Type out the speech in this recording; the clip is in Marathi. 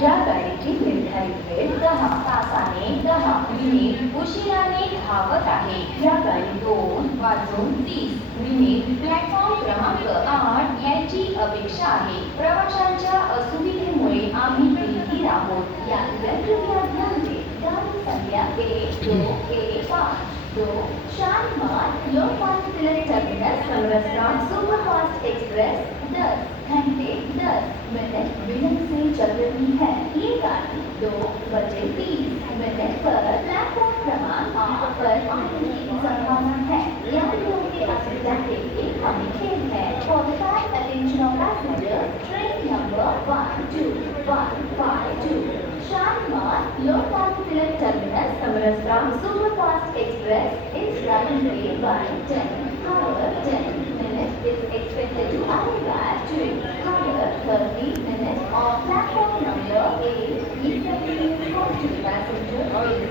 ज्या गाडीची निर्धारित वेळ 10 तासाने 10 मिनिट उशिराने धावत आहे. या गाडी 2:30 प्लॅटफॉर्म क्रमांक 8 याची अपेक्षा आहे. प्रवाशांच्या असुविधेमुळे आम्ही भीती आहोत. यात्रा कृपया ध्यान दे. गाडी संख्या 1215 2 Shalimar Lokmanya Tilak terminus Samarasata superfast express 10 घंटे 10 मिनट विलंब से चल रही है. ये गाड़ी 2:30 पर प्लेटफॉर्म क्रमांक 8 पर आने की संभावना है. यात्रियों के असुविधा के लिए हमें खेद है. For the kind attention of passengers, train number 12152 Shalimar Lokmanya Tilak terminus Samarasata superfast express is running late by 10. However, 10 minutes is expected to arrive at 2. However, 30 minutes of platform number 8 is the passenger is